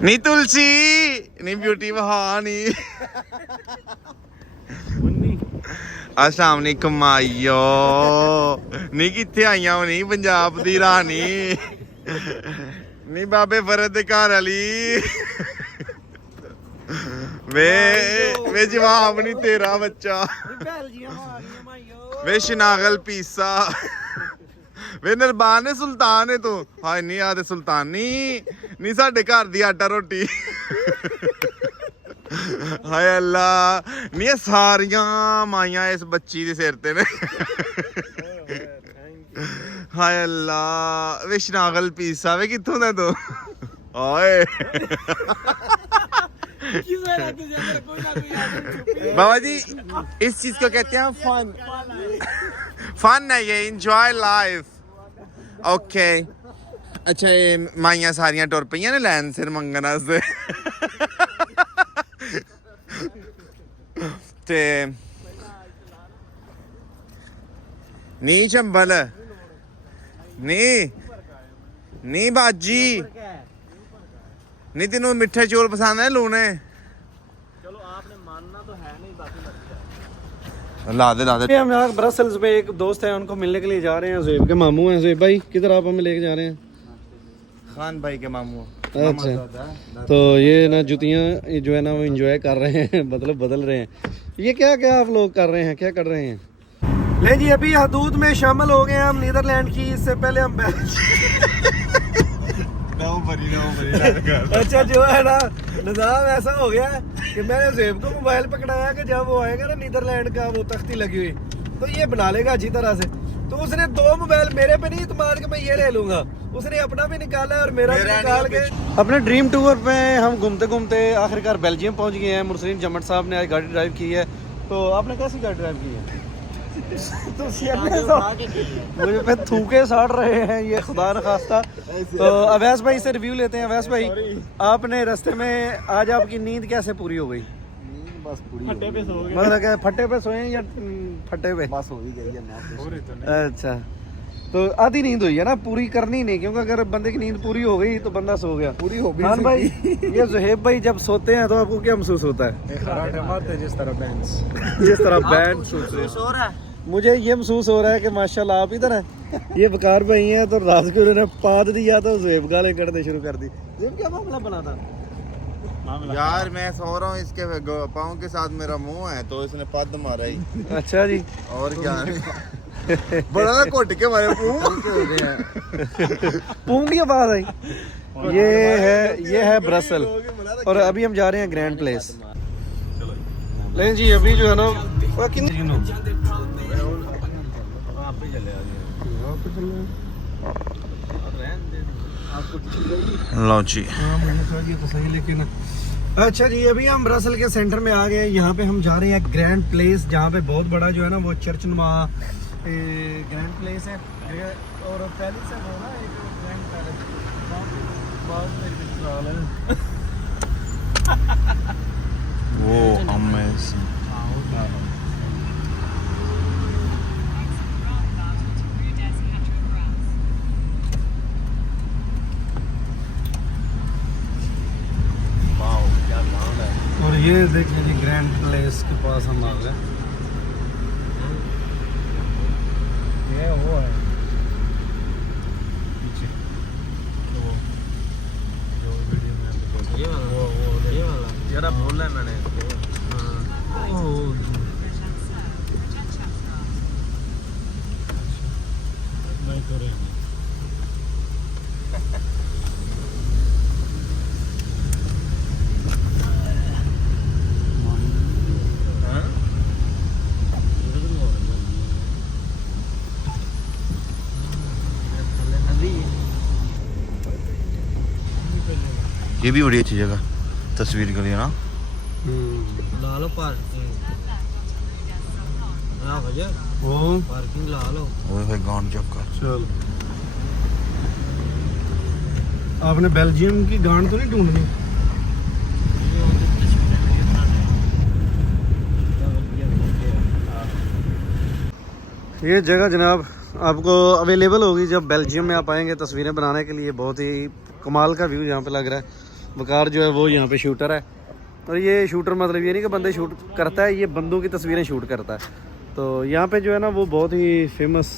नी तुलसी नी beauty बहानी अस्सलाम वालेकुम आइयो नी किथे आईया नी पंजाब दी रानी नी बाबे फरद दे घर वाली वे जवाब नहीं तेरा बच्चा वे शनागल पीसा वे नरबान है सुल्तान है तू हाय नहीं आदे सुल्तानी नहीं साडे घर दी आटा रोटी हाय अल्लाह नहीं सारियां माइयां इस बच्ची दे सिर ते ने हाय अल्लाह वे शनागल पीसा वे कित्थों दा तू ओए बाबा जी इस चीज को कहते हैं फन फन है ये एंजॉय लाइफ ओके अच्छा ये माइयां सारियां टुर पईयां ने लैन सिर मंगन वास्ते ते नी चंबल नी बाजी नहीं तेनों मिठे चौल पसंद है लूने चलो आपने मानना तो है नहीं बाकी ला दे हम यहाँ ब्रसेल्स में एक दोस्त है उनको मिलने के लिए जा रहे हैं ज़ुएब के मामू हैं ज़ुएब भाई किधर आप हमें लेके जा रहे हैं खान भाई के मामू अच्छा तो ये ना जुतियाँ जो है ना वो एंजॉय कर रहे हैं मतलब बदल रहे हैं ये क्या क्या आप लोग कर रहे हैं क्या कर रहे हैं ले जी अभी हदूद में शामिल हो गए हम नीदरलैंड की इससे पहले हम अच्छा जो है ना निज़ाम ऐसा हो गया कि मैंने ज़ेब को मोबाइल पकड़ाया कि जब वो आएगा ना नीदरलैंड का वो तख्ती लगी हुई तो ये बना लेगा अच्छी तरह से तो उसने 2 मोबाइल मेरे पे नहीं इत्मीनान कि मैं ये ले लूंगा उसने अपना भी निकाला और मेरा भी निकाल के अपने ड्रीम टूर पे हम घूमते घूमते आखिरकार बेल्जियम पहुंच गए हैं मुरसलीन जम्मट साहब ने आज गाड़ी ड्राइव की है तो आपने कैसी गाड़ी ड्राइव की है तो मुझे पे थूके साड़ रहे हैं ये खुदा न खास्ता तो अवैस भाई से रिव्यू लेते हैं अवैस भाई आपने रास्ते में आज आपकी नींद कैसे पूरी हो गई बस पूरी फट्टे पे सो गए मतलब क्या फट्टे पे सोए या फट्टे पे बस हो ही गई है अच्छा तो आधी नींद हुई है ना पूरी करनी नहीं क्योंकि अगर बंदे की नींद पूरी हो गई तो बंदा सो गया पूरी हो गई खान भाई ये ज़ुहैब भाई जब सोते हैं तो आपको क्या महसूस होता है जिस तरह बैंड मुझे ये महसूस हो रहा है कि माशाल्लाह आप इधर हैं ये बकार भाई हैं तो रात को उन्होंने पाद दिया तो ज़ुहैब गालें कढ़ने शुरू कर दी ज़ुहैब क्या मामला बना था यार मैं सो रहा हूँ इसके पाँव के साथ मेरा मुंह है तो इसने पद मारा ही अच्छा जी और क्या बड़ा ना कोट के मारे पूंग की आवाज आई ये है ब्रसल और अभी हम जा रहे हैं ग्रैंड प्लेस लेकिन जी अभी जो है ना लो जी तो सही लेकिन अच्छा जी अभी हम ब्रसल के सेंटर में आ गए यहाँ पे हम जा रहे हैं ग्रैंड प्लेस जहाँ पे बहुत बड़ा जो है ना वो चर्च नुमा ग्रैंड प्लेस है और पैलेस है वो ना एक ग्रैंड पैलेस वो अमेजिंग और ये देखिए जी ग्रैंड प्लेस के पास हम आ गए ये वो है पीछे तो जो वीडियो में ये वाला जरा बोला है मैंने इसको नहीं करेंगे ये भी बड़ी अच्छी जगह तस्वीर के लिए ना ला लो पार्किंग पार्किंग ला लो गांड चक्कर चल आपने बेल्जियम की गांड तो नहीं ढूंढनी ये जगह जनाब आपको अवेलेबल होगी जब बेल्जियम में आप आएंगे तस्वीरें बनाने के लिए बहुत ही कमाल का व्यू यहाँ पे लग रहा है वकार जो है वो यहाँ पे शूटर है। और ये शूटर मतलब ये नहीं कि बंदे शूट करता है, ये बंदों की तस्वीरें शूट करता है। तो यहाँ पे जो है ना वो बहुत ही फेमस,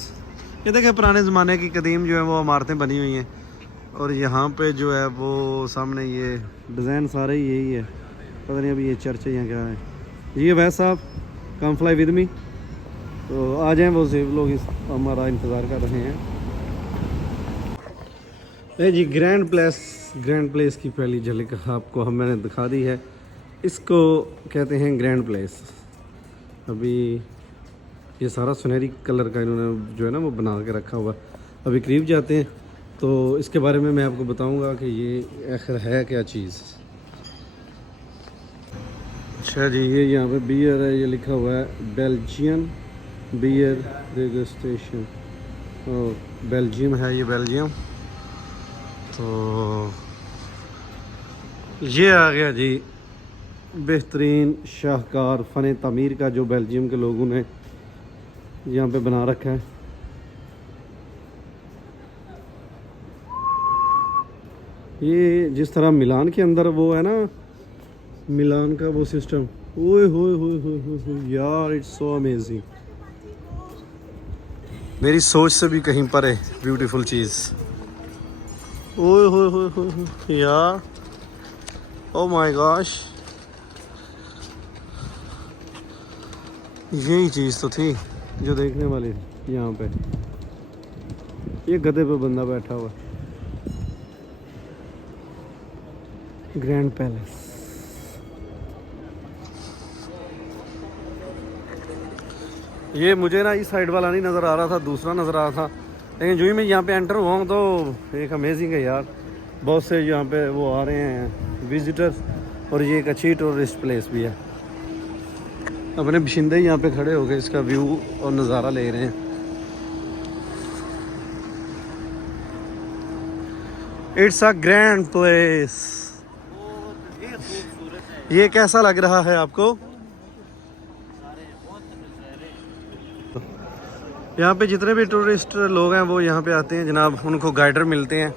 ये देखें पुराने ज़माने की कदीम जो है वो इमारतें बनी हुई हैं। और यहाँ पे जो है वो सामने ये डिज़ाइन सारे ही यही है, पता नहीं अभी ये चर्च है यहाँ क्या है। ये वैसे साहब कम फ्लाई विद मी, तो आ जाएँ वो से लोग हमारा इंतज़ार कर रहे हैं। ये जी ग्रैंड प्लेस की पहली झलक आपको मैंने दिखा दी है। इसको कहते हैं ग्रैंड प्लेस। अभी ये सारा सुनहरी कलर का इन्होंने जो है ना वो बना के रखा हुआ। अभी करीब जाते हैं तो इसके बारे में मैं आपको बताऊंगा कि ये आखिर है क्या चीज़। अच्छा जी, ये यहाँ पे बियर है, ये लिखा हुआ है बेल्जियन बियर रेगिस्ट्रेशन, और बेल्जियम है ये, बेल्जियम। तो ये आ गया जी बेहतरीन शाहकार फ़न तामीर का जो बेल्जियम के लोगों ने यहाँ पे बना रखा है। ये जिस तरह मिलान के अंदर वो है ना, मिलान का वो सिस्टम, ओए होए होए होए होए यार, इट्स सो अमेजिंग। मेरी सोच से भी कहीं पर है ब्यूटीफुल चीज़। ओए होए होए होए यार, ओ माय गॉश, यही चीज़ तो थी जो देखने वाली थी। यहाँ पे ये गधे पे बंदा बैठा हुआ, ग्रैंड पैलेस। ये मुझे ना इस साइड वाला नहीं नज़र आ रहा था, दूसरा नज़र आ रहा था, लेकिन जो ही मैं यहाँ पे एंटर हुआ हूँ तो एक अमेजिंग है यार। बहुत से यहाँ पे वो आ रहे हैं विजिटर्स, और ये एक अच्छी टूरिस्ट प्लेस भी है। अपने बशिंदे यहाँ पे खड़े हो गए इसका व्यू और नज़ारा ले रहे हैं। It's a grand place. ये कैसा लग रहा है आपको? यहाँ पे जितने भी टूरिस्ट लोग हैं वो यहाँ पे आते हैं जनाब, उनको गाइडर मिलते हैं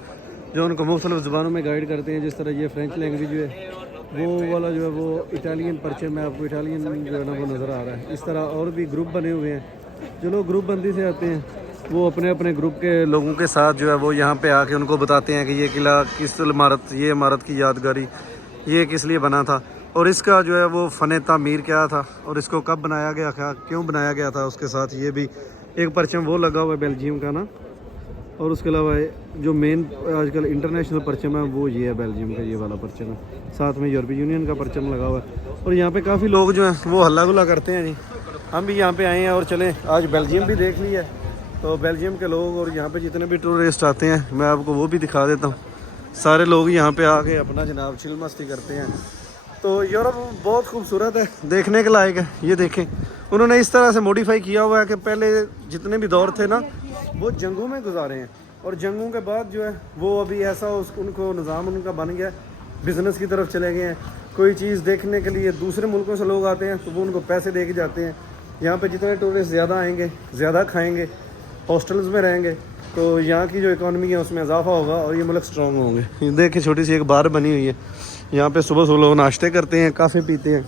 जो उनको मुख्तलिफ ज़ुबानों में गाइड करते हैं। जिस तरह ये फ्रेंच लैंग्वेज जो है वो वाला जो है वो इटालियन परचम में आपको इटालियन जो है ना वो नज़र आ रहा है। इस तरह और भी ग्रुप बने हुए हैं। जो लोग ग्रुप बंदी से आते हैं वो अपने अपने ग्रुप के लोगों के साथ जो है वो यहाँ पे आके उनको बताते हैं कि ये किला किस इमारत, ये इमारत की यादगारी ये किस लिए बना था, और इसका जो है वो फ़न तामीर क्या था, और इसको कब बनाया गया था, क्यों बनाया गया था। उसके साथ ये भी एक परचम वो लगा हुआ है बेल्जियम का ना, और उसके अलावा जो मेन आजकल इंटरनेशनल परचम है वो ये है बेल्जियम का, ये वाला परचम है। साथ में यूरोपीय यूनियन का परचम लगा हुआ है। और यहाँ पे काफ़ी लोग जो हैं वो हल्ला गुल्ला करते हैं जी। हम भी यहाँ पे आए हैं और चलें आज बेल्जियम भी देख लिया। तो बेल्जियम के लोग और यहाँ पे जितने भी टूरिस्ट आते हैं मैं आपको वो भी दिखा देता हूँ। सारे लोग यहाँ पे आके अपना जनाब चिल मस्ती करते हैं। तो यूरोप बहुत खूबसूरत है, देखने के लायक है। ये देखें उन्होंने इस तरह से मॉडिफाई किया हुआ है कि पहले जितने भी दौर थे ना वो जंगों में गुजारे हैं, और जंगों के बाद जो है वो अभी ऐसा उनको निज़ाम उनका बन गया, बिज़नेस की तरफ चले गए हैं। कोई चीज़ देखने के लिए दूसरे मुल्कों से लोग आते हैं तो वो उनको पैसे दे के जाते हैं। यहाँ पे जितने टूरिस्ट ज़्यादा आएंगे, ज़्यादा खाएंगे, हॉस्टल्स में रहेंगे, तो यहाँ की जो इकॉनमी है उसमें इजाफा होगा और ये मुल्क स्ट्रॉन्ग होंगे। देखिए छोटी सी एक बार बनी हुई है, यहाँ पे सुबह सुबह लोग नाश्ते करते हैं, काफ़ी पीते हैं।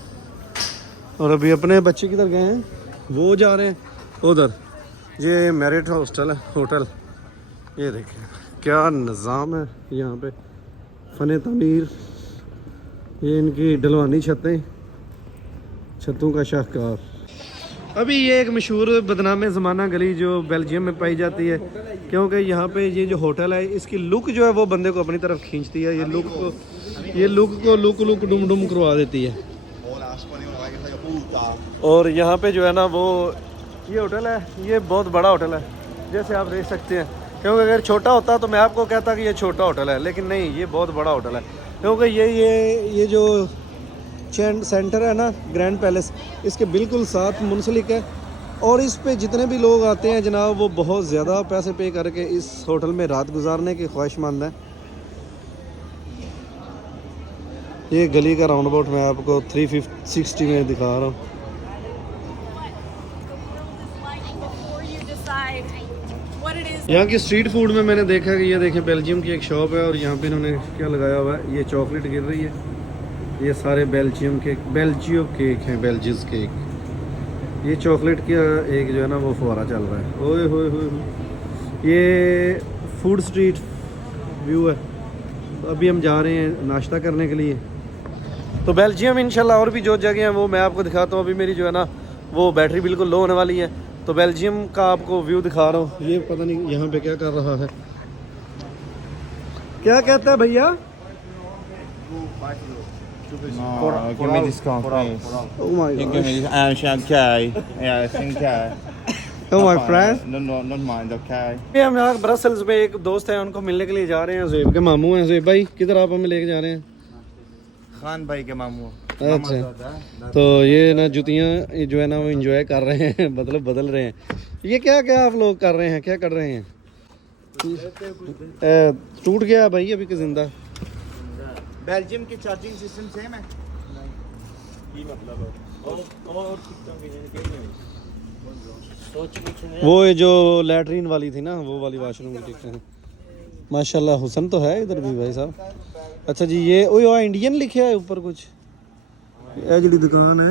और अभी अपने बच्चे किधर गए हैं, वो जा रहे हैं उधर। ये मैरिट हॉस्टल है, होटल। ये देखें क्या निज़ाम है यहाँ पे, फ़न तामीर। ये इनकी ढलवानी छतें, छतों का शाहकार। अभी ये एक मशहूर बदनाम ज़माना गली जो बेल्जियम में पाई जाती है, क्योंकि यहाँ पे ये जो होटल है इसकी लुक जो है वो बंदे को अपनी तरफ खींचती है। ये लुक डुम डुम करवा देती है। और यहाँ पे जो है ना वो ये होटल है, ये बहुत बड़ा होटल है जैसे आप देख सकते हैं। क्योंकि अगर छोटा होता तो मैं आपको कहता कि ये छोटा होटल है, लेकिन नहीं, ये बहुत बड़ा होटल है। क्योंकि ये जो सेंटर है ना ग्रैंड पैलेस, इसके बिल्कुल साथ मुंसलिक है। और इस पे जितने भी लोग आते हैं जनाब वो बहुत ज़्यादा पैसे पे करके इस होटल में रात गुजारने की ख्वाहिशमंद हैं। ये गली का राउंड अबाउट मैं आपको 360 में दिखा रहा हूँ। What it is यहाँ की स्ट्रीट फूड में मैंने देखा कि ये देखें बेल्जियम की एक शॉप है और यहाँ पे इन्होंने क्या लगाया हुआ है, ये चॉकलेट गिर रही है, ये सारे बेल्जियम केक, बेल्जियो केक हैं, बेल्जियस केक। ये चॉकलेट का एक जो है ना वो फुहारा चल रहा है, ओए होए होए। ये फूड स्ट्रीट व्यू है। तो अभी हम जा रहे हैं नाश्ता करने के लिए। तो बेल्जियम इंशाल्लाह और भी जो जगह हैं वो मैं आपको दिखाता हूँ। अभी मेरी जो है ना वो बैटरी बिल्कुल लो होने वाली है, तो बेल्जियम का आपको व्यू दिखा रहा हूँ। ये पता नहीं यहाँ पे क्या कर रहा है, क्या कहता है भैया? give me discount, please. Oh my You give me this, okay. Yeah, okay. Oh my friend. No, not mind, okay. ये हम यहाँ ब्रसेल्स में एक दोस्त है, उनको मिलने के लिए जा रहे हैं। ज़ेब के मामू हैं। ज़ेब भाई किधर आप हमें लेके जा रहे हैं? खान भाई के मामू। अच्छा, तो ये ना जुतियाँ जो है ना वो एंजॉय कर रहे हैं, मतलब बदल रहे हैं। ये क्या क्या आप लोग कर रहे हैं, क्या कर रहे हैं? टूट गया भाई अभी के जिंदा। बेल्जियम की चार्जिंग सिस्टम सेम है? वो ये जो लैट्रीन वाली थी ना, वो वाली वाशरूम की टिकटें हैं। माशाल्लाह हुसन तो है इधर भी भाई साहब। अच्छा जी, ये ओ इंडियन लिखे है ऊपर कुछ, ये जी दुकान है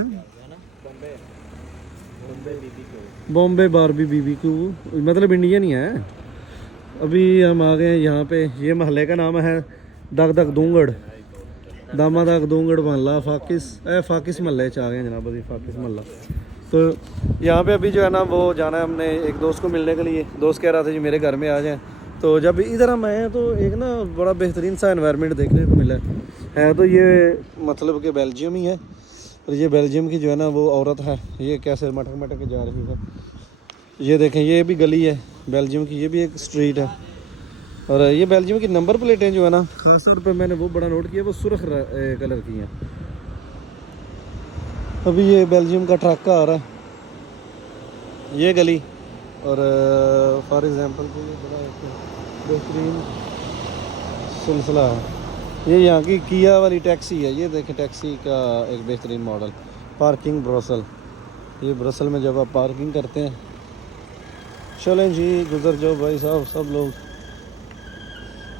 बॉम्बे बारबी बीबीक्यू, मतलब इंडियन ही है। अभी हम आ गए हैं यहाँ पे। ये महल्ले का नाम है दग दग दूंगड़, दामा दग दूंगड़ महल्ला फाकिस महल्ले च आ गए हैं जनाब, अभी फाकिस महल्ला। तो यहाँ पे अभी जो है ना वो जाना है हमने एक दोस्त को मिलने के लिए। दोस्त कह रहा था जी मेरे घर में आ जाएं। तो जब इधर हम आए हैं तो एक ना बड़ा बेहतरीन सा एनवायरनमेंट देखने को मिला है। तो ये मतलब कि बेल्जियम ही है, और ये बेल्जियम की जो है ना वो औरत है, ये कैसे मटक मटक के जा रही है। ये देखें, ये भी गली है बेल्जियम की, ये भी एक स्ट्रीट है। और ये बेल्जियम की नंबर प्लेटें जो है ना ख़ास तौर पे मैंने वो बड़ा नोट किया, वो सुर्ख कलर की हैं। अभी ये बेल्जियम का ट्रक आ रहा है, ये गली। और फॉर एग्ज़ाम्पल ये बड़ा एक बेहतरीन सिलसिला है। ये यहाँ की किया वाली टैक्सी है, ये देखें टैक्सी का एक बेहतरीन मॉडल। पार्किंग ब्रसल, ये ब्रसल में जब आप पार्किंग करते हैं, चलें जी गुजर जाओ भाई साहब सब लोग।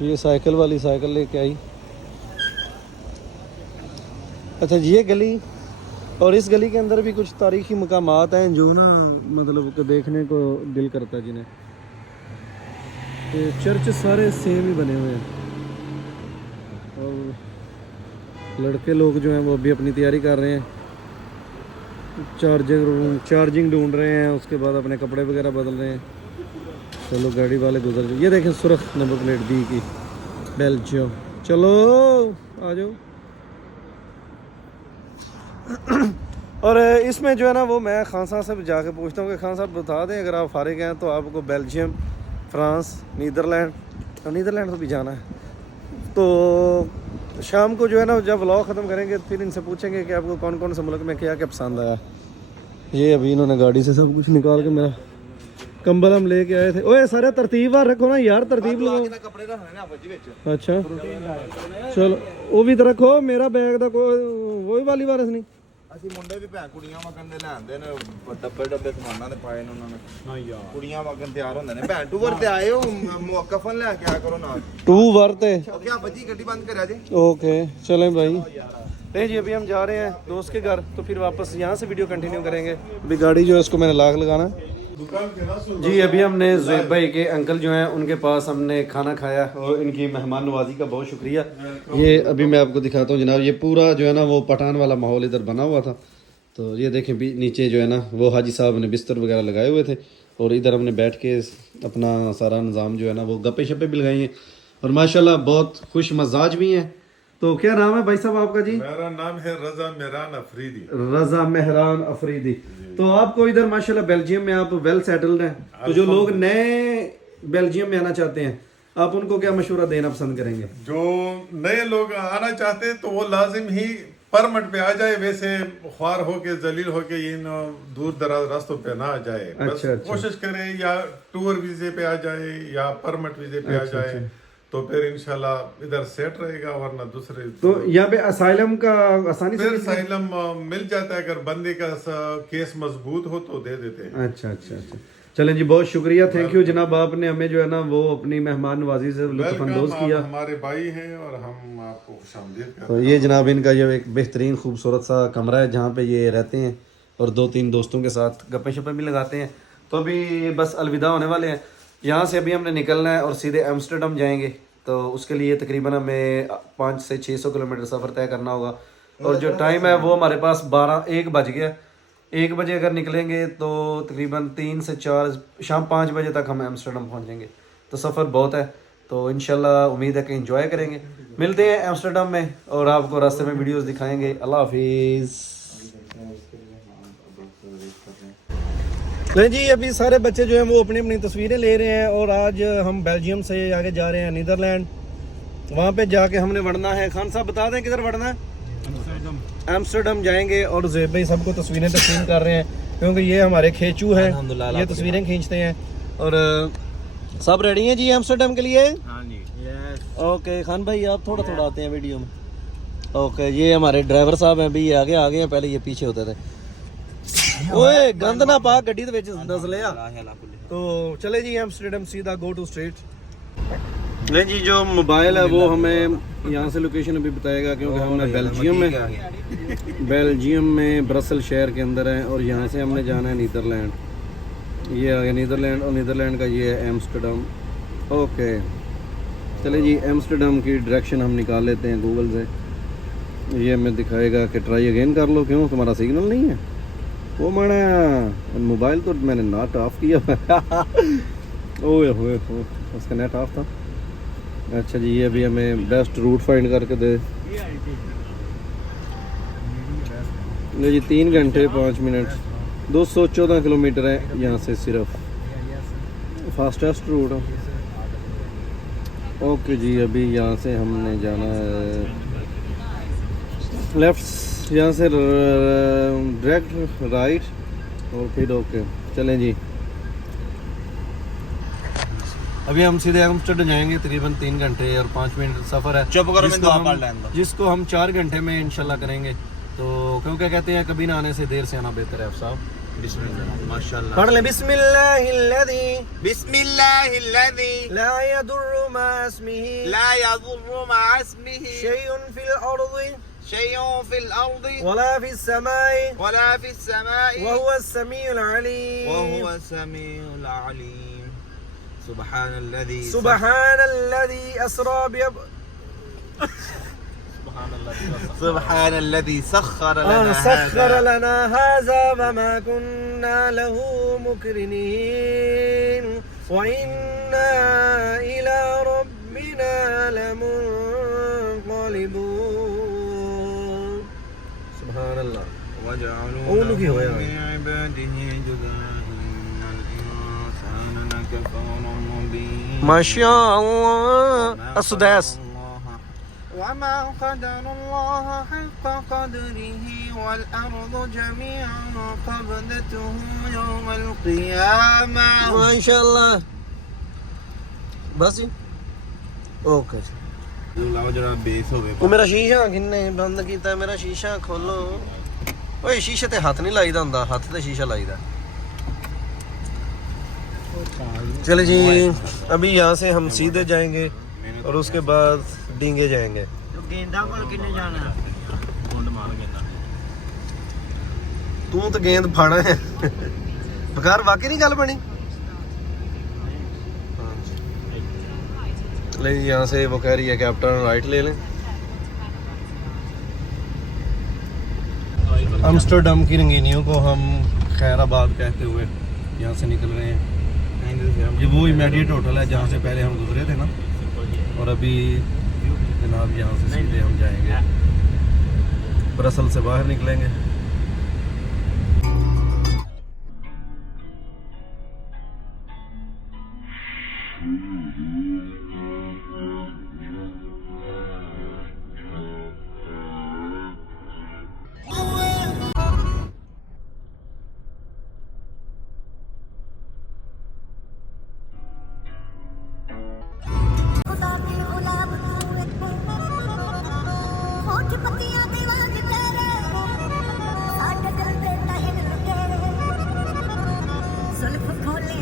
ये साइकिल वाली साइकिल लेके आई। अच्छा जी, ये गली, और इस गली के अंदर भी कुछ तारीखी मकामात हैं जो ना मतलब कि देखने को दिल करता है जिन्हें। ये चर्च सारे सेम ही बने हुए हैं, और लड़के लोग जो हैं वो अभी अपनी तैयारी कर रहे हैं, चार्जिंग ढूंढ रहे हैं, उसके बाद अपने कपड़े वगैरह बदल रहे हैं। चलो गाड़ी वाले गुजर जाओ। ये देखें सुर्ख नंबर प्लेट बी की बेल्जियम। चलो आ जाओ। और इसमें जो है ना वो मैं खान साहब से जाके पूछता हूँ कि खान साहब बता दें अगर आप फारिग हैं तो आपको बेल्जियम, फ्रांस, नीदरलैंड तो भी जाना है। तो शाम को जो है ना जब व्लॉग ख़त्म करेंगे फिर इनसे पूछेंगे कि आपको कौन कौन से मुल्क में क्या क्या पसंद आया। ये अभी इन्होंने गाड़ी से सब कुछ निकाल के, मेरा कंबल हम लेके आए थे। ओए सारे तरतीब वार रखो ना यार, तरतीब लगाओ। अच्छा चलो वो भी तो रखो, मेरा बैग दा कोई वही वाली वारस नहीं। ਅਸੀਂ ਮੁੰਡੇ ਵੀ ਭੈਣ ਕੁੜੀਆਂ ਵਗਨ ਦੇ ਲੈਂਦੇ ਨੇ, ਡੱਬੇ ਸਮਾਨਾਂ ਦੇ ਪਾਏ ਨੇ ਉਹਨਾਂ ਨੇ। ਹਾਂ ਯਾਰ ਕੁੜੀਆਂ ਵਗਨ ਤਿਆਰ ਹੁੰਦੇ ਨੇ। ਭੈਣ ਟੂਰ ਤੇ ਆਏ ਹੋ ਮੁਅੱਕਫਨ ਲੈ ਕੇ ਆਇਆ ਕਰੋ ਨਾਲ। टू वर ते क्या बजी गड्डी बंद करा जी। ओके चलें भाई। नहीं जी, अभी हम जा रहे हैं दोस्त के घर, तो फिर वापस यहाँ से वीडियो कंटिन्यू करेंगे। अभी गाड़ी जो है इसको मैंने लाग लगाना जी। अभी हमने ज़ुएब भाई के अंकल जो हैं उनके पास हमने खाना खाया, और इनकी मेहमान नवाजी का बहुत शुक्रिया। ये अभी मैं आपको दिखाता हूँ जनाब, ये पूरा जो है ना वो पठान वाला माहौल इधर बना हुआ था। तो ये देखें भी नीचे जो है ना वो हाजी साहब ने बिस्तर वगैरह लगाए हुए थे, और इधर हमने बैठ के अपना सारा निज़ाम जो है ना वो गप्पे शप्पे भी लगाई हैं, और माशाल्लाह बहुत खुश मजाज भी हैं। तो क्या नाम है भाई साहब आपका जी? मेरा नाम है रजा मेहरान अफरीदी। रजा मेहरान अफरीदी। तो आपको इधर माशाल्लाह बेल्जियम में आप वेल सेटल्ड हैं, तो जो लोग नए बेल्जियम में आना चाहते हैं आप उनको क्या मशवरा देना पसंद करेंगे? जो नए लोग आना चाहते हैं तो वो लाजिम ही परमिट पे आ जाए, वैसे ख्वार होके जलील होके इन दूर दराज रास्तों पे ना आ जाए। बस अच्छा। कोशिश करें या टूर वीजे पे आ जाए या परमिट वीजे पे आ जाए, तो फिर इंशाल्लाह इधर सेट रहेगा, वरना दूसरे तो यहाँ पे असाइलम का आसानी से फिर असाइलम मिल जाता है। अगर बंदे का केस मजबूत हो तो दे देते हैं। अच्छा अच्छा अच्छा। चलें जी, बहुत शुक्रिया, थैंक यू जनाब, आपने हमें जो है ना वो अपनी मेहमान नवाजी से लुत्फानंदोज वेलकम, किया। आप हमारे भाई हैं और हम आपको खुशामदीद करते तो ये जनाब इनका जो एक बेहतरीन खूबसूरत सा कमरा है जहाँ पे ये रहते हैं और 2-3 दोस्तों के साथ गप्पे शप्पे भी लगाते हैं। तो अभी बस अलविदा होने वाले हैं यहाँ से, अभी हमने निकलना है और सीधे एम्स्टर्डम जाएंगे। तो उसके लिए तकरीबन हमें 500 से 600 किलोमीटर सफ़र तय करना होगा और जो टाइम है वो हमारे पास 1 बज गया। 1 बजे अगर निकलेंगे तो तकरीबन 3 से 4 शाम 5 बजे तक हम एम्स्टर्डम पहुँचेंगे। तो सफ़र बहुत है, तो इंशाल्लाह उम्मीद है कि एंजॉय करेंगे। मिलते हैं एम्स्टर्डम में और आपको रास्ते में वीडियोस दिखाएंगे। अल्लाह हाफिज़। नहीं जी, अभी सारे बच्चे जो हैं वो अपनी अपनी तस्वीरें ले रहे हैं और आज हम बेल्जियम से आगे जा रहे हैं नीदरलैंड। वहाँ पे जाके हमने बढ़ना है। खान साहब बता दें किधर बढ़ना है? एम्स्टर्डम जाएंगे और ज़ेब भाई सबको तस्वीरें तस्लीम कर रहे हैं क्योंकि ये हमारे खेचू हैं, ये तस्वीरें खींचते हैं। और सब रेडी हैं जी एम्स्टर्डम के लिए? हाँ जी, यस। ओके खान भाई आप थोड़ा थोड़ा आते हैं वीडियो में। ओके, ये हमारे ड्राइवर साहब हैं, अभी ये आगे आ गए हैं, पहले ये पीछे होते थे। ओए गंद ना पा गड्डी दे विच दस लिया। तो चले जी एम्स्टर्डम सीधा गो टू स्ट्रेट। नहीं जी, जो मोबाइल है वो हमें यहाँ से लोकेशन अभी बताएगा क्योंकि हमने बेल्जियम में ब्रसल शहर के अंदर है और यहाँ से हमने जाना है नीदरलैंड। ये आ गया नीदरलैंड और नीदरलैंड का ये है एम्स्टर्डम। ओके चले जी, एम्स्टर्डम की डायरेक्शन हम निकाल लेते हैं गूगल से। ये हमें दिखाएगा कि ट्राई अगेन कर लो, क्यों तुम्हारा सिग्नल नहीं है? वो माना मोबाइल तो मैंने नेट ऑफ किया। ओए होए हो, उसका नेट ऑफ था। अच्छा जी, ये अभी हमें बेस्ट रूट फाइंड करके दे। नहीं जी, 3 घंटे 5 मिनट 214 किलोमीटर है यहाँ से सिर्फ, फास्टेस्ट रूट। ओके जी, अभी यहाँ से हमने जाना है लेफ्ट, यहाँ से डायरेक्ट राइट और फिर ओके। चलें जी, अभी हम सीधे एम्स्टर्डम जाएंगे। तकरीबन 3 घंटे और 5 मिनट सफ़र है, जिसको हम 4 घंटे में इंशाल्लाह करेंगे। तो क्योंकि कहते हैं कभी ना आने से देर से आना बेहतर है। साहब बिस्मिल्लाह, माशाअल्लाह पढ़ ले। बिस्मिल्लाहिल्लज़ी बिस्मिल्लाहिल्लज़ी ला यदुर्रु मा अस्मिही ला यज़ुर्रु मअ इस्मिही शैउन फिल अर्ज़ि शैउन फिल अर्ज़ि वला फिस समाई वला फिस समाई वहुवस समीउल अलीम वहुवस समीउल अलीम। सुब्हानल्लज़ी अस्रा सुब्हानल्लज़ी सख्खर लना हाज़ा वमा कुन्ना लहू मुक़रिनीन व इन्ना इला रब्बिना लमुनक़लिबून। सुब्हानल्लाह। वजअलू की होया मिन इबादिही जुज़अन इन्नल इंसाना लकफ़ूरुम मुबीन। माशाअल्लाह। असुदैस वमा क़दरुल्लाह हक़्क़ क़द्रिही वल अर्ज़ु जमीअन क़ब्दतुहु यौमल क़ियामा। माशाअल्लाह। बस ओके, लाओ जरा बेस होवे। ਉਹ ਮੇਰਾ ਸ਼ੀਸ਼ਾ ਕਿੰਨੇ ਬੰਦ ਕੀਤਾ? ਮੇਰਾ ਸ਼ੀਸ਼ਾ ਖੋਲੋ। ਓਏ ਸ਼ੀਸ਼ੇ ਤੇ ਹੱਥ ਨਹੀਂ ਲਾਈਦਾ ਹੁੰਦਾ, ਹੱਥ ਤੇ ਸ਼ੀਸ਼ਾ ਲਾਈਦਾ। चले जी, अभी यहाँ से हम सीधे जाएंगे और उसके बाद डींगे जाएंगे। तू तो गेंद फाड़ा है बकार, वाकई नहीं गल बनी। चले जी, यहाँ से वो कह रही है कैप्टन राइट ले लें। एम्स्टर्डम की रंगीनियों को हम खैराबाद कहते हुए यहाँ से निकल रहे हैं। ये वो इमीडिएट होटल है जहाँ से पहले हम गुजरे थे ना, और अभी जनाब यहाँ से सीधे हम जाएंगे, ब्रसल से बाहर निकलेंगे। जुल्फ खोले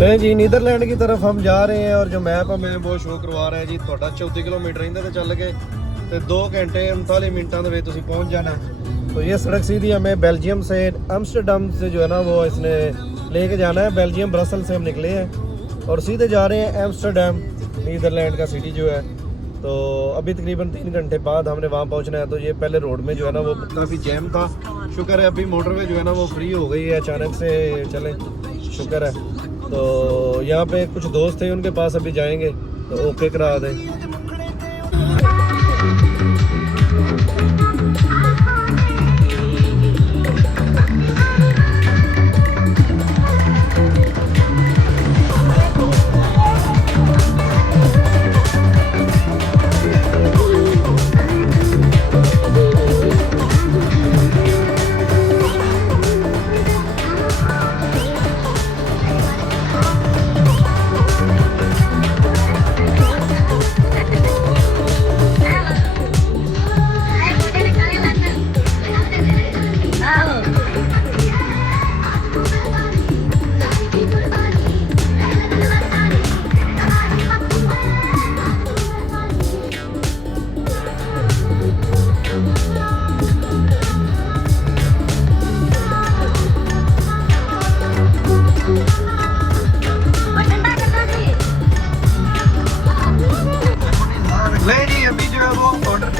नहीं जी नीदरलैंड की तरफ हम जा रहे हैं और जो मैप हमें वो शो करवा रहा है जी थोड़ा 34 किलोमीटर इंदे ते चल के ते 2 घंटे 39 मिनटों में तुम पहुंच जाना। तो ये सड़क सीधी हमें बेल्जियम से एम्स्टर्डम से जो है ना वो इसने लेके जाना है। बेल्जियम ब्रसल से हम निकले हैं और सीधे जा रहे हैं एम्स्टर्डम नीदरलैंड का सिटी जो है। तो अभी तकरीबन 3 घंटे बाद हमने वहाँ पहुँचना है। तो ये पहले रोड में जो है ना वो काफ़ी जैम था, शुक्र है अभी मोटरवे जो है ना वो फ्री हो गई है, अचानक से चले, शुक्र है। तो यहाँ पे कुछ दोस्त थे उनके पास अभी जाएंगे तो ओके करा दें।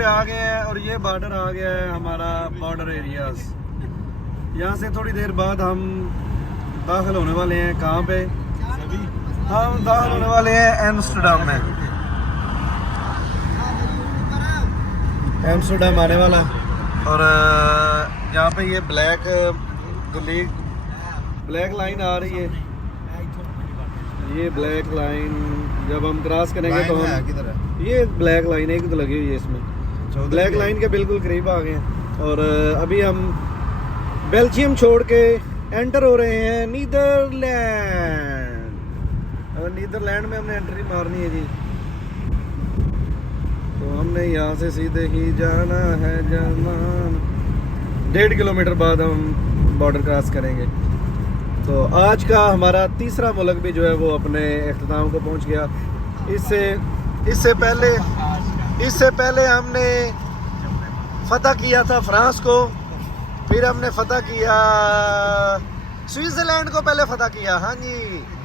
आ गए हैं और ये बॉर्डर आ गया है हमारा बॉर्डर एरियाज। यहाँ से थोड़ी देर बाद हम दाखिल होने वाले हैं। कहाँ पे? हम दाखिल होने वाले हैं एम्स्टर्डम में। एम्स्टर्डम आने वाला और यहाँ पे ये ब्लैक लाइन आ रही है। ये ब्लैक लाइन जब हम क्रॉस करेंगे तो हम ये ब्लैक लाइन एक तो लगी हुई है इसमें, ब्लैक लाइन के बिल्कुल करीब आ गए हैं। और अभी हम बेल्जियम छोड़ के एंटर हो रहे हैं नीदरलैंड। और नीदरलैंड में हमने एंट्री मारनी है जी। तो हमने यहाँ से सीधे ही जाना है जमान। 1.5 किलोमीटर बाद हम बॉर्डर क्रॉस करेंगे। तो आज का हमारा तीसरा मुल्क भी जो है वो अपने इख्तिताम को पहुँच गया। इससे पहले हमने फतह किया था फ्रांस को, फिर हमने फतह किया स्विट्ज़रलैंड को, पहले फतह किया, हाँ जी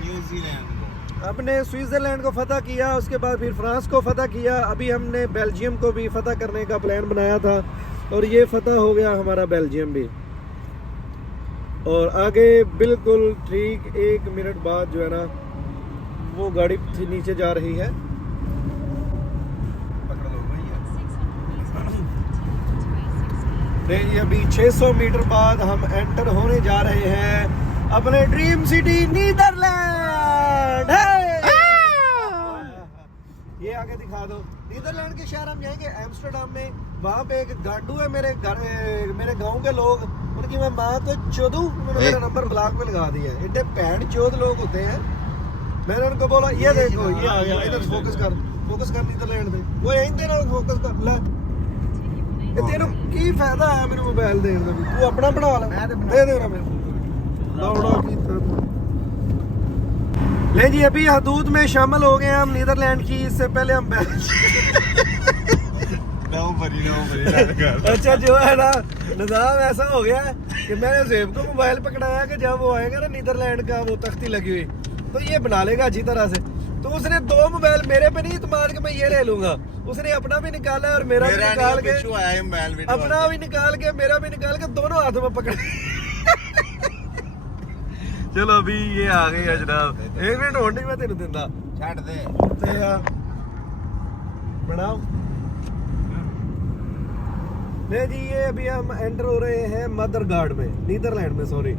न्यूजीलैंड को। हमने स्विट्ज़रलैंड को फतह किया, उसके बाद फिर फ्रांस को फतह किया। अभी हमने बेल्जियम को भी फतह करने का प्लान बनाया था और ये फतह हो गया हमारा बेल्जियम भी। और आगे बिल्कुल ठीक 1 मिनट बाद जो है ना वो गाड़ी नीचे जा रही है। नहीं अभी 600 मीटर बाद हम एंटर होने जा रहे हैं अपने ड्रीम सिटी नीदरलैंड। ये आगे दिखा दो नीदरलैंड के शहर। हम जाएंगे एम्स्टर्डम में, वहाँ पे एक गांडू है मेरे गांव के लोग, उनकी मैं माँ को चोदू, उन्होंने मेरा नंबर ब्लॉक में लगा दिया है। इतने पैंट चोद लोग होते हैं। मैंने उनको बोला ये देखो ये आ गया, इधर फोकस कर नीदरलैंड पे, वो यहीं तेरा फोकस कर ले। तेनों की फायदा है मेरे मोबाइल देने का, तू अपना बना ले, दे देना मेरे ले जी। अभी हदूद में शामिल हो गए हम नीदरलैंड की। इससे पहले हम अच्छा जो है ना निज़ाम ऐसा हो गया कि मैंने ज़ेब को मोबाइल पकड़ाया कि जब वो आएगा ना नीदरलैंड का वो तख्ती लगी हुई तो ये बना लेगा अच्छी तरह से। तो उसने 2 मोबाइल मेरे पे नहीं तुम्हारे के मैं ये ले लूंगा। उसने अपना भी निकाला और मेरा भी निकाल के, अपना भी निकाल के मेरा भी निकाल के दोनों हाथों में पकड़। चलो अभी ये आ गए है जनाब। 1 मिनट होने में तेन दिंदा छड़ दे बनाओ। नहीं जी ये अभी हम एंटर हो रहे हैं मदरगार्ड में, नीदरलैंड में, सॉरी।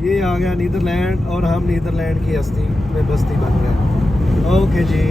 ये आ गया नीदरलैंड और हम नीदरलैंड की बस्ती बन गए। ओके जी।